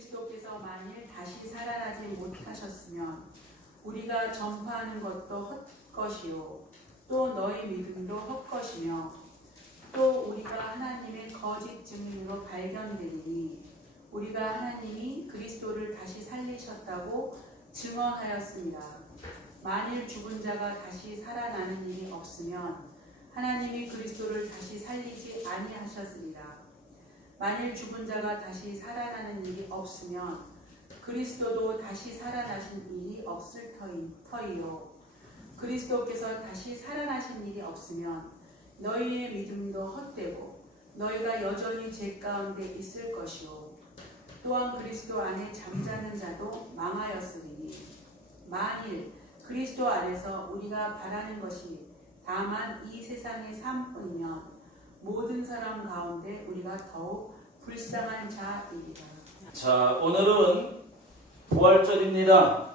그리스도께서 만일 다시 살아나지 못하셨으면 우리가 전파하는 것도 헛것이요 또 너희 믿음도 헛것이며 또 우리가 하나님의 거짓 증인으로 발견되리니 우리가 하나님이 그리스도를 다시 살리셨다고 증언하였습니다. 만일 죽은 자가 다시 살아나는 일이 없으면 하나님이 그리스도를 다시 살리지 아니하셨으리라. 만일 죽은 자가 다시 살아나는 일이 없으면 그리스도도 다시 살아나신 일이 없을 터이요. 그리스도께서 다시 살아나신 일이 없으면 너희의 믿음도 헛되고 너희가 여전히 죄 가운데 있을 것이요. 또한 그리스도 안에 잠자는 자도 망하였으리니 만일 그리스도 안에서 우리가 바라는 것이 다만 이 세상의 삶뿐이면 모든 사람 가운데 우리가 더욱 불쌍한 자이리라. 자, 오늘은 부활절입니다.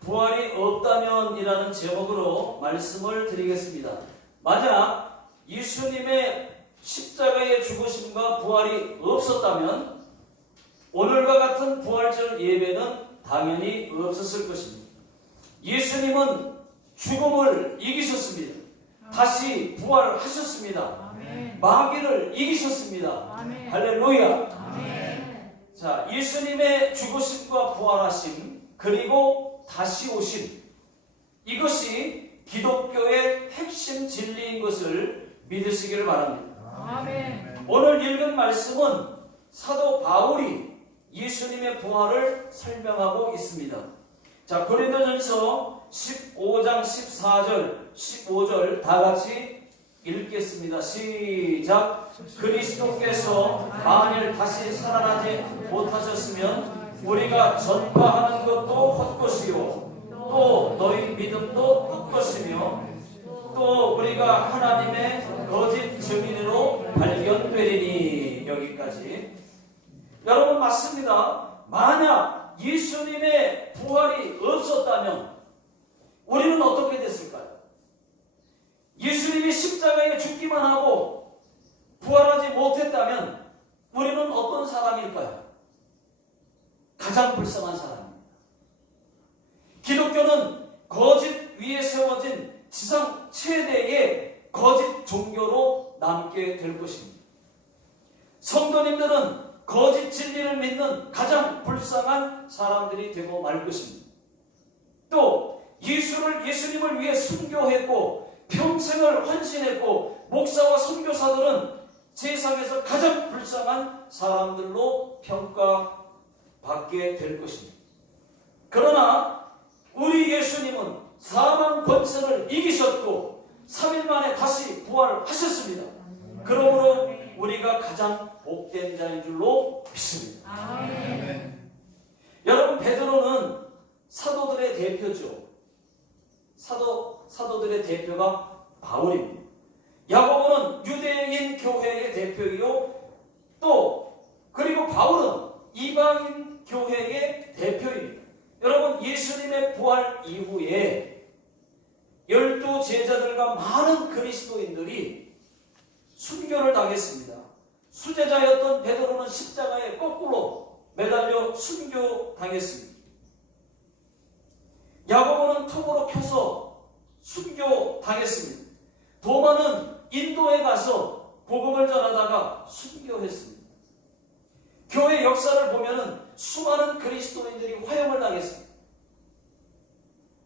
부활이 없다면 이라는 제목으로 말씀을 드리겠습니다. 만약 예수님의 십자가의 죽으심과 부활이 없었다면 오늘과 같은 부활절 예배는 당연히 없었을 것입니다. 예수님은 죽음을 이기셨습니다. 다시 부활하셨습니다. 아멘. 마귀를 이기셨습니다. 아멘. 할렐루야. 아멘. 자, 예수님의 죽으심과 부활하심 그리고 다시 오심, 이것이 기독교의 핵심 진리인 것을 믿으시기를 바랍니다. 아멘. 오늘 읽은 말씀은 사도 바울이 예수님의 부활을 설명하고 있습니다. 자, 고린도전서 15장 14절 15절 다 같이 읽겠습니다. 시작. 그리스도께서 만일 다시 살아나지 못하셨으면 우리가 전파하는 것도 헛것이요 또 너희 믿음도 헛것이며 또 우리가 하나님의 거짓 증인으로 발견되리니. 여기까지. 여러분, 맞습니다. 만약 예수님의 부활이 없었다면 우리는 어떻게 됐을까요? 예수님이 십자가에 죽기만 하고 부활하지 못했다면 우리는 어떤 사람일까요? 가장 불쌍한 사람입니다. 기독교는 거짓 위에 세워진 지상 최대의 거짓 종교로 남게 될 것입니다. 성도님들은 거짓 진리를 믿는 가장 불쌍한 사람들이 되고 말 것입니다. 또 예수님을 위해 순교했고 평생을 헌신했고 목사와 선교사들은 세상에서 가장 불쌍한 사람들로 평가받게 될 것입니다. 그러나 우리 예수님은 사망 권세를 이기셨고 3일 만에 다시 부활하셨습니다. 그러므로 우리가 가장 복된 자인 줄로 믿습니다. 아멘. 여러분, 베드로는 사도들의 대표죠. 사도들의 대표가 바울입니다. 야고보는 유대인 교회의 대표이요 그리고 바울은 이방인 교회의 대표입니다. 여러분, 예수님의 부활 이후에 12 제자들과 많은 그리스도인들이 순교를 당했습니다. 수제자였던 베드로는 십자가에 거꾸로 매달려 순교당했습니다. 야고보는 톱으로 켜서 순교당했습니다. 도마는 인도에 가서 복음을 전하다가 순교했습니다. 교회 역사를 보면 수많은 그리스도인들이 화형을 당했습니다.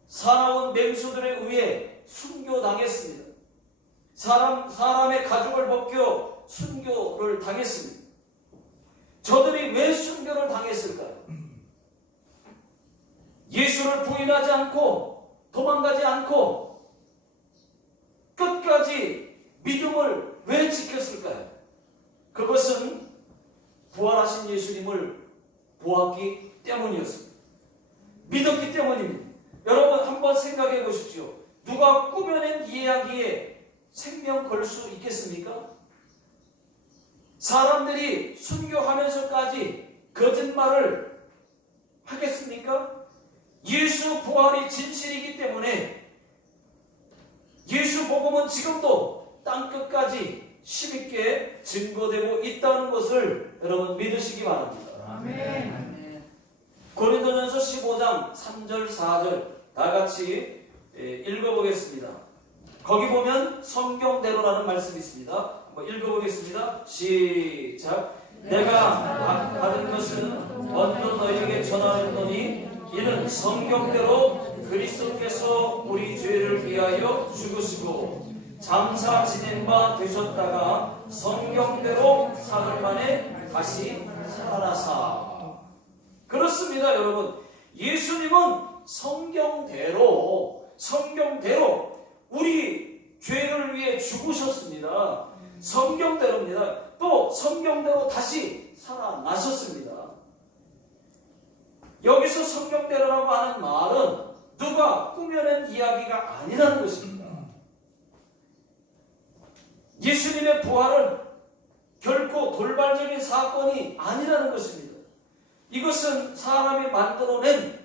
사나운 맹수들에 의해 순교당했습니다. 사람의 가죽을 벗겨 순교를 당했습니다. 저들이 왜 순교를 당했을까요? 예수를 부인하지 않고 도망가지 않고 끝까지 믿음을 왜 지켰을까요? 그것은 부활하신 예수님을 보았기 때문이었습니다. 믿었기 때문입니다. 여러분, 한번 생각해 보십시오. 누가 꾸며낸 이야기에 생명 걸 수 있겠습니까? 사람들이 순교하면서까지 거짓말을 하겠습니까? 예수 부활이 진실이기 때문에 예수 복음은 지금도 땅끝까지 힘있게 증거되고 있다는 것을 여러분 믿으시기 바랍니다. 아멘. 고린도전서 15장 3절 4절 다 같이 읽어보겠습니다. 거기 보면 성경대로라는 말씀이 있습니다. 한번 읽어보겠습니다. 시작. 내가 받은 것은 먼저 너희에게 전하였노니 이는 성경대로 그리스도께서 우리 죄를 위하여 죽으시고 장사 지낸 바 되셨다가 성경대로 사흘 만에 다시 살아나사. 그렇습니다, 여러분. 예수님은 성경대로 우리 죄를 위해 죽으셨습니다. 성경대로입니다. 또 성경대로 다시 살아나셨습니다. 여기서 성경대로라고 하는 말은 누가 꾸며낸 이야기가 아니라는 것입니다. 예수님의 부활은 결코 돌발적인 사건이 아니라는 것입니다. 이것은 사람이 만들어낸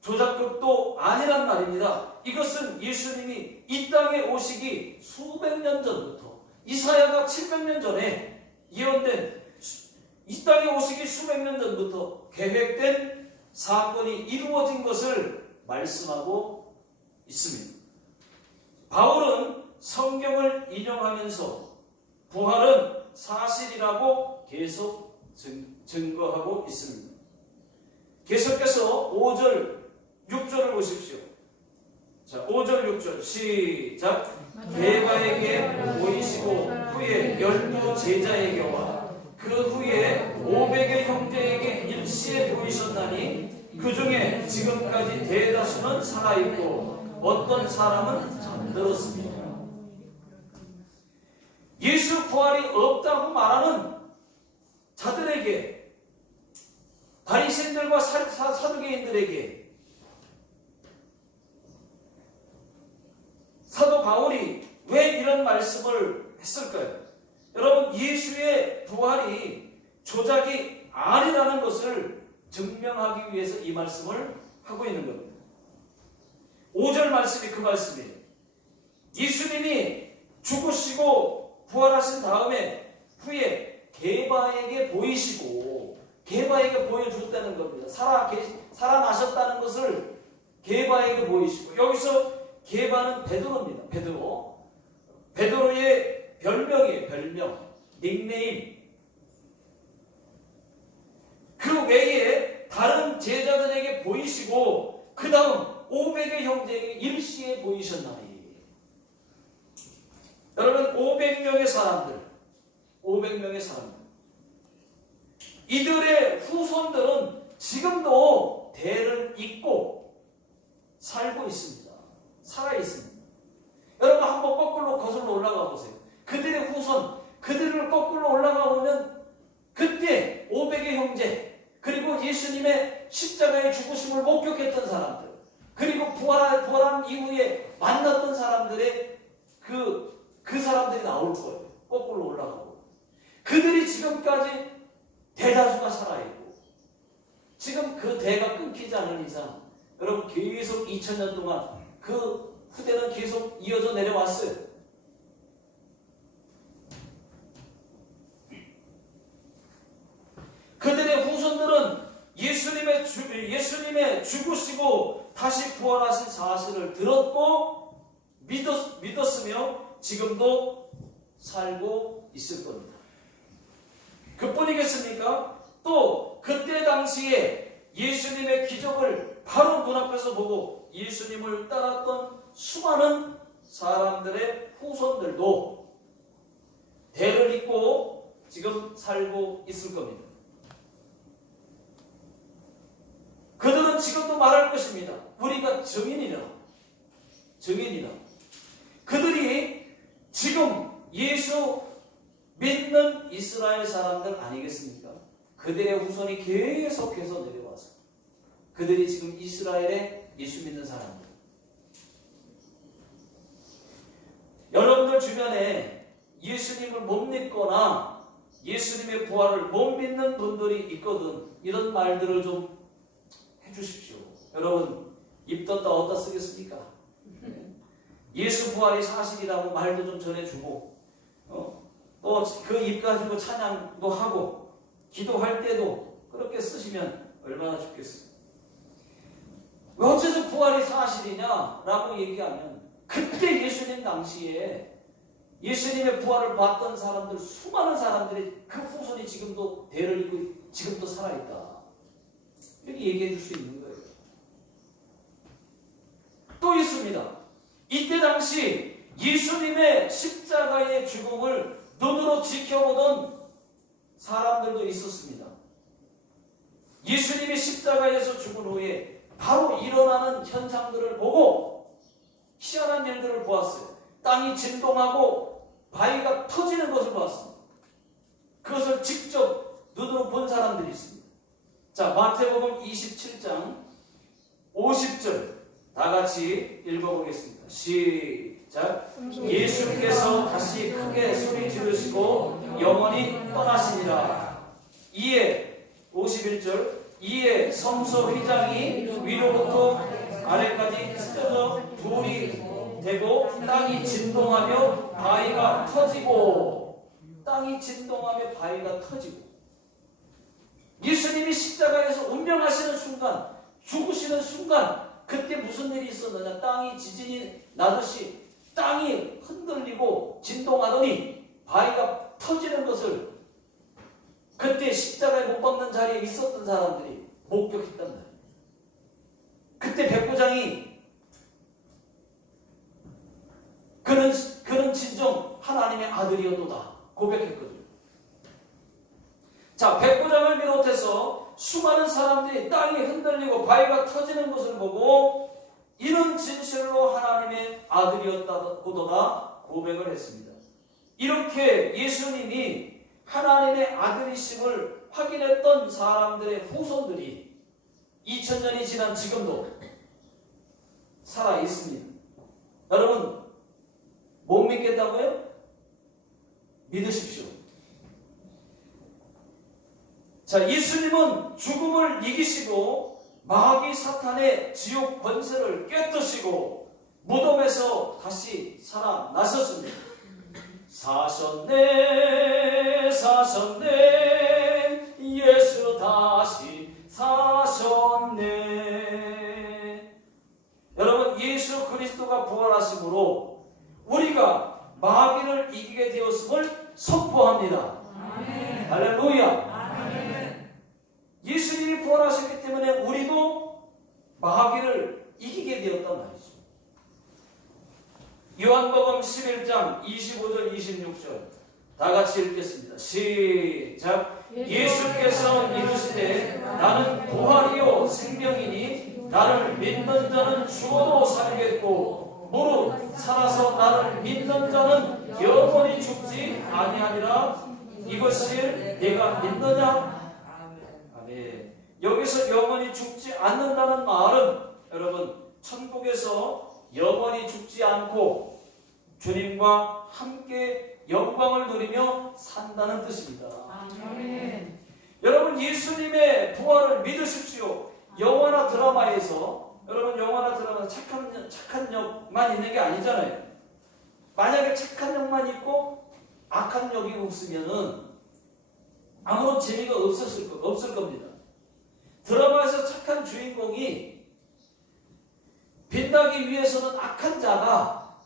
조작극도 아니란 말입니다. 이것은 예수님이 이 땅에 오시기 수백 년 전부터, 이사야가 700년 전에 예언된 이 땅에 오시기 수백 년 전부터 계획된 사건이 이루어진 것을 말씀하고 있습니다. 바울은 성경을 인용하면서 부활은 사실이라고 계속 증거하고 있습니다. 계속해서 5절, 6절을 보십시오. 자, 5절, 6절 시작. 게바에게 보이시고 후에 12 제자에게와 그 후에 500의 형제에게 일시에 보이셨나니 그 중에 지금까지 대다수는 살아있고 어떤 사람은 잠들었습니다. 예수 부활이 없다고 말하는 자들에게, 바리새인들과 사두개인들에게 사도 바울이 왜 이런 말씀을 했을까요? 여러분, 예수의 부활이 조작이 아니라는 것을 증명하기 위해서 이 말씀을 하고 있는 겁니다. 5절 말씀이 그 말씀이에요. 예수님이 죽으시고 부활하신 다음에 후에 게바에게 보이시고, 게바에게 보여주셨다는 겁니다. 살아나셨다는 것을 게바에게 보이시고, 여기서 게바는 베드로입니다. 베드로의 별명이에요. 별명, 닉네임. 그 외에 다른 제자들에게 보이시고 그 다음 500의 형제에게 일시에 보이셨나니. 여러분, 500명의 사람들, 이들의 후손들은 지금도 대를 잇고 살고 있습니다. 살아 있습니다. 여러분, 한번 거꾸로 거슬러 올라가 보세요. 그들의 후손, 그들을 거꾸로 올라가 보면 그때 500의 형제, 그리고 예수님의 십자가의 죽으심을 목격했던 사람들, 그리고 부활한 이후에 만났던 사람들의 그 사람들이 나올 거예요. 거꾸로 올라가고. 그들이 지금까지 대다수가 살아있고, 지금 그 대가 끊기지 않는 이상, 여러분, 계속 2000년 동안 그 후대는 계속 이어져 내려왔어요. 그들의 후손들은 예수님의 죽으시고 다시 부활하신 사실을 들었고 믿었으며 지금도 살고 있을 겁니다. 그뿐이겠습니까? 또 그때 당시에 예수님의 기적을 바로 눈앞에서 보고 예수님을 따랐던 수많은 사람들의 후손들도 대를 잇고 지금 살고 있을 겁니다. 그들은 지금도 말할 것입니다. 우리가 증인이라. 그들이 지금 예수 믿는 이스라엘 사람들 아니겠습니까? 그들의 후손이 계속해서 내려와서 그들이 지금 이스라엘에 예수 믿는 사람들. 여러분들 주변에 예수님을 못 믿거나 예수님의 부활을 못 믿는 분들이 있거든. 이런 말들을 좀 해주십시오. 여러분, 입 떴다 어디다 쓰겠습니까? 예수 부활이 사실이라고 말도 좀 전해주고, 또 그 입 가지고 찬양도 하고, 기도할 때도 그렇게 쓰시면 얼마나 좋겠어요. 왜 어째서 부활이 사실이냐라고 얘기하면 그때 예수님 당시에 예수님의 부활을 봤던 사람들, 수많은 사람들이 그 후손이 지금도 대를 잇고 지금도 살아있다. 이렇게 얘기해 줄 수 있는 거예요. 또 있습니다. 이때 당시 예수님의 십자가의 죽음을 눈으로 지켜보던 사람들도 있었습니다. 예수님이 십자가에서 죽은 후에 바로 일어나는 현상들을 보고 희한한 일들을 보았어요. 땅이 진동하고 바위가 터지는 것을 보았습니다. 그것을 직접 눈으로 본 사람들이 있습니다. 자, 마태복음 27장 50절 다 같이 읽어보겠습니다. 시작. 예수께서 다시 크게 소리 지르시고 영원히 떠나시니라. 이에 51절 이에 성소 휘장이 위로부터 아래까지 찢어져 돌이 되고 땅이 진동하며 바위가 터지고 땅이 진동하며 바위가 터지고 예수님이 십자가에서 운명하시는 순간 죽으시는 순간 그때 무슨 일이 있었느냐. 땅이 지진이 나듯이 땅이 흔들리고 진동하더니 바위가 터지는 것을 그때 십자가에 못 박는 자리에 있었던 사람들이 목격했단 말이에요. 그때 백부장이 그는 진정 하나님의 아들이었도다 고백했거든요. 자, 백부장을 비롯해서 수많은 사람들이 땅이 흔들리고 바위가 터지는 것을 보고 이는 진실로 하나님의 아들이었다고도다 고백을 했습니다. 이렇게 예수님이 하나님의 아들이심을 확인했던 사람들의 후손들이 2000년이 지난 지금도 살아 있습니다. 여러분 못 믿겠다고요? 믿으십시오. 자, 예수님은 죽음을 이기시고 마귀 사탄의 지옥 권세를 깨뜨시고 무덤에서 다시 살아나셨습니다. 사셨네 사셨네 예수 다시 사셨네. 여러분 예수 그리스도가 부활하심으로 우리가 마귀를 이기게 되었음을 선포합니다. 아멘. 할렐루야. 아멘. 예수님이 부활하셨기 때문에 우리도 마귀를 이기게 되었단 말이죠. 요한복음 11장 25절 26절 다 같이 읽겠습니다. 시작. 예수께서 이르시되 나는 부활이요 생명이니 나를 믿는 자는 죽어도 살겠고 무릇 살아서 나를 믿는 자는 영원히 죽지 아니하리라. 이것을 내가 믿느냐? 아멘. 여기서 영원히 죽지 않는다는 말은 여러분 천국에서 영원히 죽지 않고 주님과 함께 영광을 누리며 산다는 뜻입니다. 아멘. 여러분 예수님의 부활을 믿으십시오. 영화나 드라마에서 여러분 영화나 드라마 착한 역만 있는 게 아니잖아요. 만약에 착한 역만 있고 악한 역이 없으면은 아무런 재미가 없을 겁니다. 드라마에서 착한 주인공이 빛나기 위해서는 악한 자가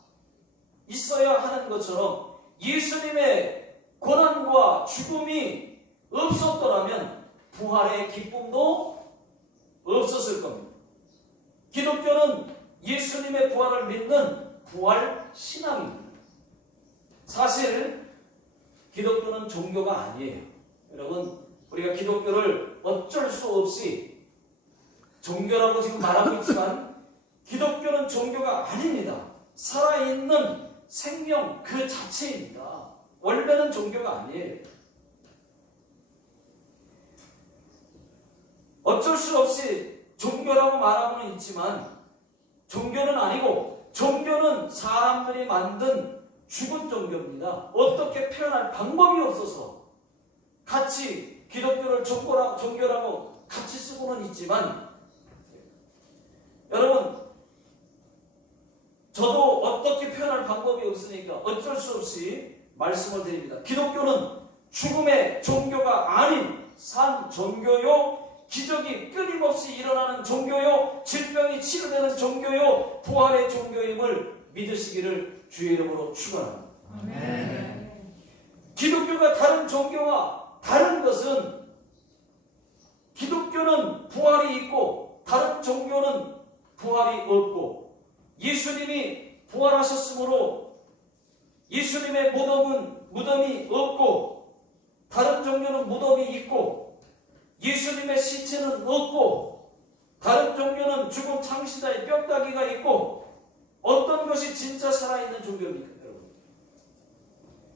있어야 하는 것처럼 예수님의 고난과 죽음이 없었더라면 부활의 기쁨도 없었을 겁니다. 기독교는 예수님의 부활을 믿는 부활 신앙입니다. 사실 기독교는 종교가 아니에요. 여러분 우리가 기독교를 어쩔 수 없이 종교라고 지금 말하고 있지만 기독교는 종교가 아닙니다. 살아있는 생명 그 자체입니다. 원래는 종교가 아니에요. 어쩔 수 없이 종교라고 말하고는 있지만 종교는 아니고 종교는 사람들이 만든 죽은 종교입니다. 어떻게 표현할 방법이 없어서 같이 기독교를 종교라고 같이 쓰고는 있지만 여러분 저도 어떻게 표현할 방법이 없으니까 어쩔 수 없이 말씀을 드립니다. 기독교는 죽음의 종교가 아닌 산 종교요, 기적이 끊임없이 일어나는 종교요, 질병이 치료되는 종교요, 부활의 종교임을 믿으시기를 주의 이름으로 축원합니다. 아멘. 기독교가 다른 종교와 다른 것은 기독교는 부활이 있고 다른 종교는 부활이 없고, 예수님이 부활하셨으므로 예수님의 무덤이 없고 다른 종교는 무덤이 있고, 예수님의 시체는 없고 다른 종교는 죽은 창시자의 뼈다귀가 있고, 어떤 것이 진짜 살아있는 종교입니까, 여러분?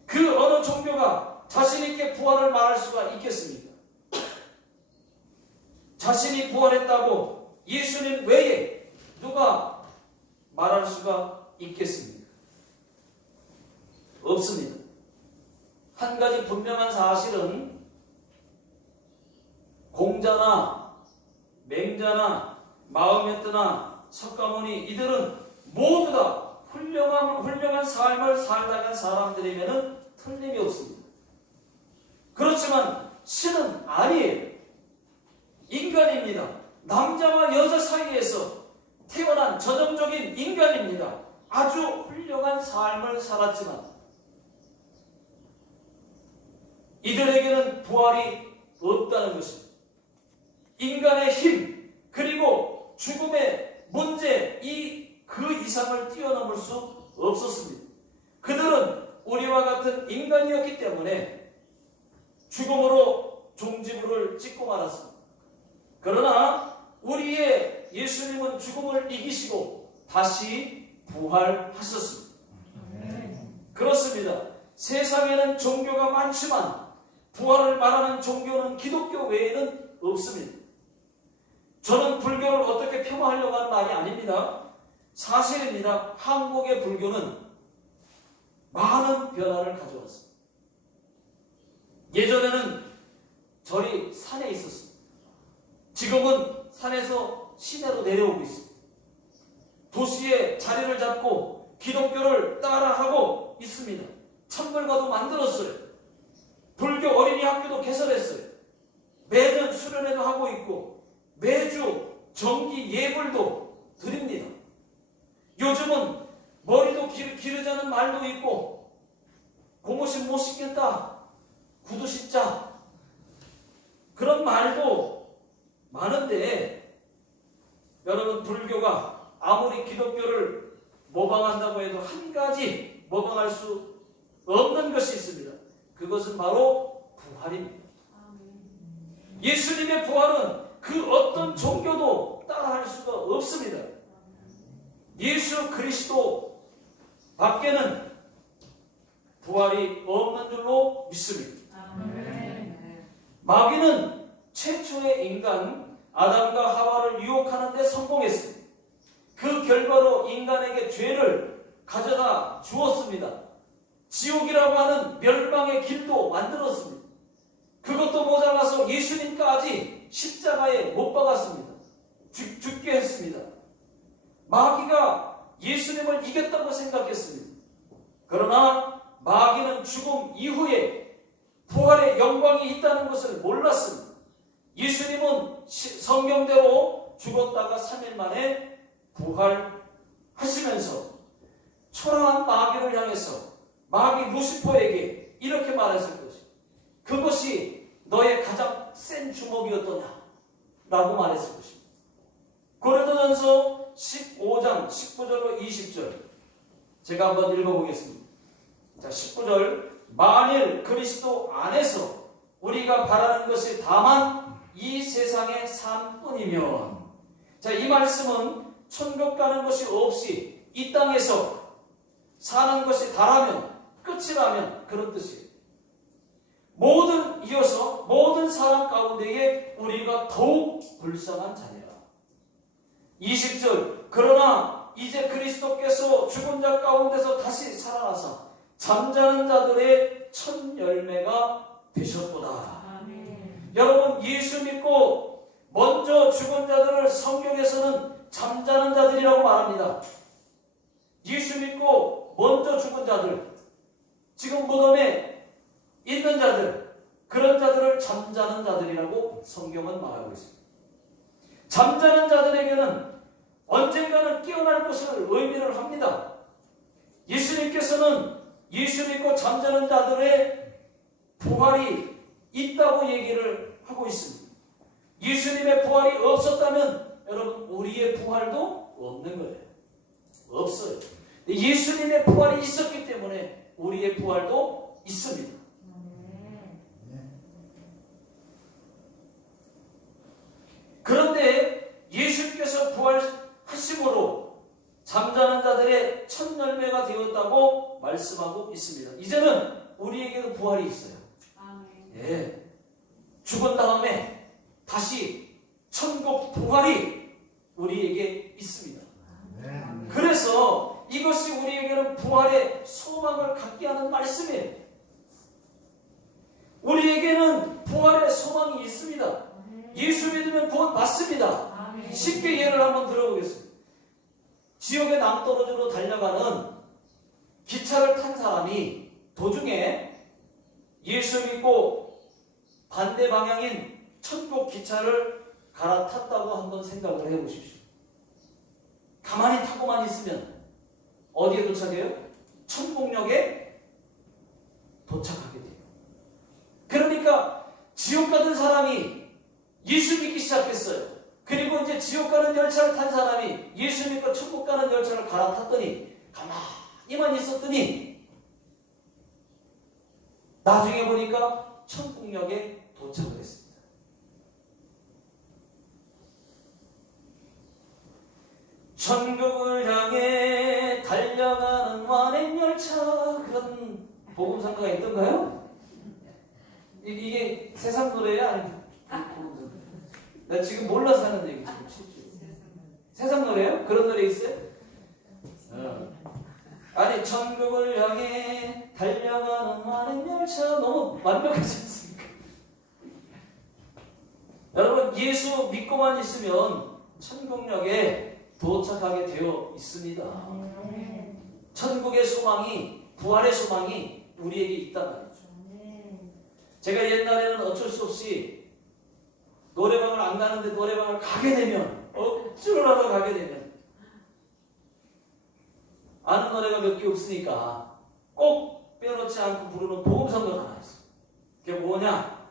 그 어느 종교가 자신 있게 부활을 말할 수가 있겠습니까? 자신이 부활했다고 예수님 외에 누가 말할 수가 있겠습니까? 없습니다. 한 가지 분명한 사실은 공자나 맹자나 마음에뜨나 석가모니, 이들은 모두 다 훌륭한 삶을 살다간 사람들이면 틀림이 없습니다. 그렇지만 신은 아니에요. 인간입니다. 남자와 여자 사이에서 태어난 전형적인 인간입니다. 아주 훌륭한 삶을 살았지만 이들에게는 부활이 없다는 것입니다. 인간의 힘, 그리고 죽음의 문제, 그 이상을 뛰어넘을 수 없었습니다. 그들은 우리와 같은 인간이었기 때문에 죽음으로 종지부를 찍고 말았습니다. 그러나 우리의 예수님은 죽음을 이기시고 다시 부활하셨습니다. 그렇습니다. 세상에는 종교가 많지만 부활을 말하는 종교는 기독교 외에는 없습니다. 저는 불교를 어떻게 폄하하려고 하는 말이 아닙니다. 사실입니다. 한국의 불교는 많은 변화를 가져왔습니다. 예전에는 절이 산에 있었습니다. 지금은 산에서 시내로 내려오고 있습니다. 도시에 자리를 잡고 기독교를 따라하고 있습니다. 찬물과도 만들었어요. 불교 어린이 학교도 개설했어요. 매년 수련회도 하고 있고 매주 정기 예불도 드립니다. 요즘은 머리도 기르자는 말도 있고, 고무신 못 신겠다, 구두 신자, 그런 말도 많은데, 여러분, 불교가 아무리 기독교를 모방한다고 해도 한 가지 모방할 수 없는 것이 있습니다. 그것은 바로 부활입니다. 예수님의 부활은 그 어떤 종교도 따라할 수가 없습니다. 예수 그리스도 밖에는 부활이 없는 줄로 믿습니다. 마귀는 최초의 인간 아담과 하와를 유혹하는 데 성공했습니다. 그 결과로 인간에게 죄를 가져다 주었습니다. 지옥이라고 하는 멸망의 길도 만들었습니다. 그것도 모자라서 예수님까지 십자가에 못 박았습니다. 죽게 했습니다. 마귀가 예수님을 이겼다고 생각했습니다. 그러나 마귀는 죽음 이후에 부활의 영광이 있다는 것을 몰랐습니다. 예수님은 성경대로 죽었다가 3일 만에 부활하시면서 초라한 마귀를 향해서 마귀 루시퍼에게 이렇게 말했을 것입니다. 그것이 너의 가장 센 주먹이었더냐 라고 말했을 것입니다. 고린도전서 15장 19절로 20절 제가 한번 읽어보겠습니다. 자, 19절, 만일 그리스도 안에서 우리가 바라는 것이 다만 이 세상의 삶뿐이면, 자, 이 말씀은 천국 가는 것이 없이 이 땅에서 사는 것이 다라면, 끝이라면 그런 뜻이에요. 이어서 모든 사람 가운데에 우리가 더욱 불쌍한 자녀라. 20절, 그러나 이제 그리스도께서 죽은 자 가운데서 다시 살아나사 잠자는 자들의 첫 열매가 되셨도다. 여러분, 예수 믿고 먼저 죽은 자들을 성경에서는 잠자는 자들이라고 말합니다. 예수 믿고 먼저 죽은 자들, 지금 무덤에 있는 자들, 그런 자들을 잠자는 자들이라고 성경은 말하고 있습니다. 잠자는 자들에게는 언젠가는 깨어날 것을 의미를 합니다. 예수님께서는 예수 믿고 잠자는 자들의 부활이 있다고 얘기를 하고 있습니다. 예수님의 부활이 없었다면 여러분 우리의 부활도 없는 거예요. 없어요. 예수님의 부활이 있었기 때문에 우리의 부활도 있습니다. 그런데 예수님께서 부활하심으로 잠자는 자들의 첫 열매가 되었다고 말씀하고 있습니다. 이제는 우리에게도 부활이 있어요. 예. 죽은 다음에 다시 천국 부활이 우리에게 있습니다. 그래서 이것이 우리에게는 부활의 소망을 갖게 하는 말씀이에요. 우리에게는 부활의 소망이 있습니다. 예수 믿으면 구원 받습니다. 쉽게 예를 한번 들어보겠습니다. 지옥의 남떨어지로 달려가는 기차를 탄 사람이 도중에 예수 믿고 반대 방향인 천국 기차를 갈아탔다고 한번 생각을 해보십시오. 가만히 타고만 있으면 어디에 도착해요? 천국역에 도착하게 돼요. 그러니까 지옥 가는 사람이 예수 믿기 시작했어요. 그리고 이제 지옥 가는 열차를 탄 사람이 예수 믿고 천국 가는 열차를 갈아탔더니 가만히만 있었더니 나중에 보니까 천국역에 도착을 했습니다. 천국을 향해 달려가는 완행열차, 그런 복음성가가 있던가요? 이게 세상 노래야? 아니면 나 지금 몰라서 하는 얘기 지금. 세상 노래요? 그런 노래 있어요? 아니, 천국을 향해 달려가는 완행열차, 너무 완벽하지 않습니까? 여러분, 예수 믿고만 있으면 천국역에 도착하게 되어 있습니다. 천국의 소망이, 부활의 소망이 우리에게 있단 말이죠. 제가 옛날에는 어쩔 수 없이 노래방을 안 가는데 노래방을 가게 되면, 억지로라도 가게 되면, 아는 노래가 몇 개 없으니까 꼭 빼놓지 않고 부르는 복음성가가 하나 있어요. 그게 뭐냐?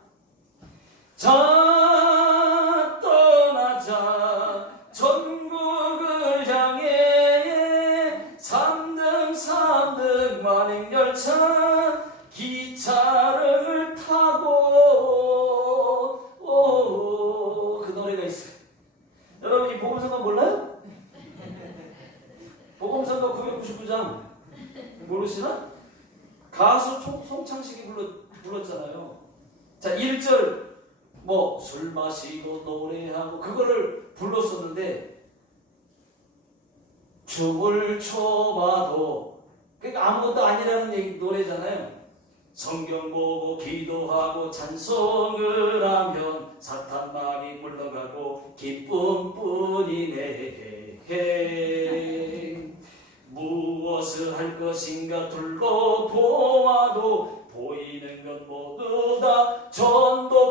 자, 떠나자, 천국을 향해 3등 만행열차 기차를 타고 그 노래가 있어요. 여러분 이 복음성가 몰라요? 복음성가 999장 모르시나? 가수 송창식이 불렀잖아요. 자, 1절 뭐 술 마시고 노래하고 그거를 불렀었는데 춤을 춰봐도 그러니까 아무것도 아니라는 얘기 노래잖아요. 성경 보고 기도하고 찬송을 하면 사탄마귀 물러가고 기쁨뿐이네. 무엇을 할 것인가 둘러보아도 보이는 건 모두 다 전도뿐이네.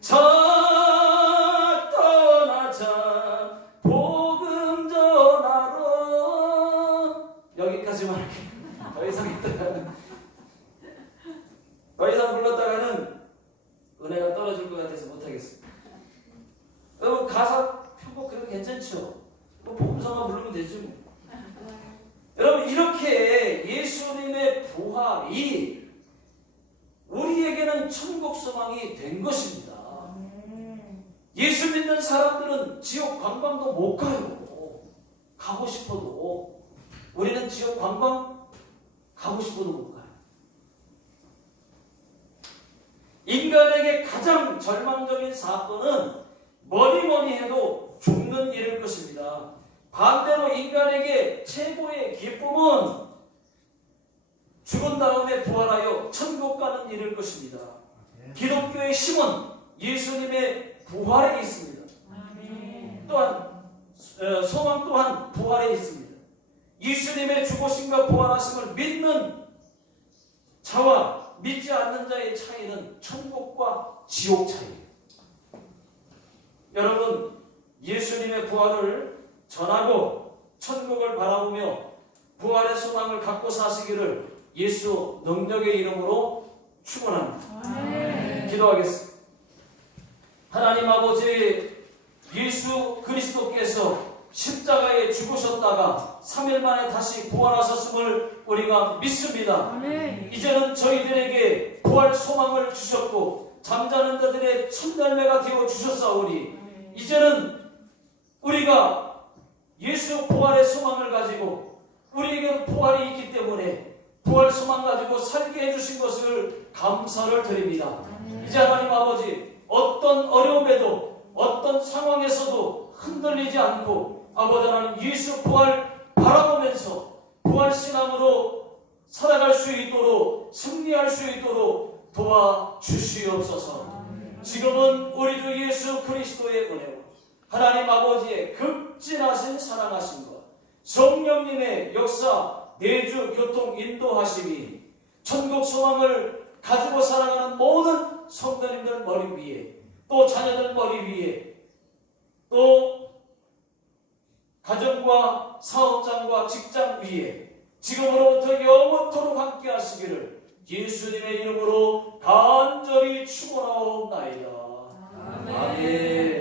자, 떠나자, 복음 전하러. 여기까지만 할게요. 더 이상 불렀다가는 은혜가 떨어질 것 같아서 못하겠습니다. 여러분 가사 편곡 그래도 괜찮죠? 복음성만 부르면 되죠. 여러분 이렇게 예수님의 부활이 우리에게는 천국 소망이 된 것입니다. 예수 믿는 사람들은 지옥 관광도 못 가요. 가고 싶어도. 우리는 지옥 관광 가고 싶어도 못 가요. 인간에게 가장 절망적인 사건은 뭐니 해도 죽는 일일 것입니다. 반대로 인간에게 최고의 기쁨은 죽은 다음에 부활하여 천국 가는 일일 것입니다. 기독교의 힘은 예수님의 부활에 있습니다. 또한 소망 또한 부활에 있습니다. 예수님의 죽으심과 부활하심을 믿는 자와 믿지 않는 자의 차이는 천국과 지옥 차이예요. 여러분, 예수님의 부활을 전하고 천국을 바라보며 부활의 소망을 갖고 사시기를 예수 능력의 이름으로 축원합니다. 기도하겠습니다. 하나님 아버지, 예수 그리스도께서 십자가에 죽으셨다가 3일 만에 다시 부활하셨음을 우리가 믿습니다. 이제는 저희들에게 부활 소망을 주셨고 잠자는 자들의 첫 열매가 되어 주셨사오니 이제는 우리가 예수 부활의 소망을 가지고 우리에게 부활이 있기 때문에 부활 소망 가지고 살게 해주신 것을 감사를 드립니다. 이제 하나님 아버지, 어떤 어려움에도 어떤 상황에서도 흔들리지 않고 아버지 하나님 예수 부활 바라보면서 부활 신앙으로 살아갈 수 있도록 승리할 수 있도록 도와주시옵소서. 지금은 우리 주 예수 그리스도의 은혜와 하나님 아버지의 극진하신 사랑하심과 성령님의 역사 내주 교통 인도하심이 천국 소망을 가지고 살아가는 모든 성도님들 머리 위에 또 자녀들 머리 위에 또 가정과 사업장과 직장 위에 지금으로부터 영원토록 함께 하시기를 예수님의 이름으로 간절히 축원하옵나이다. 아멘.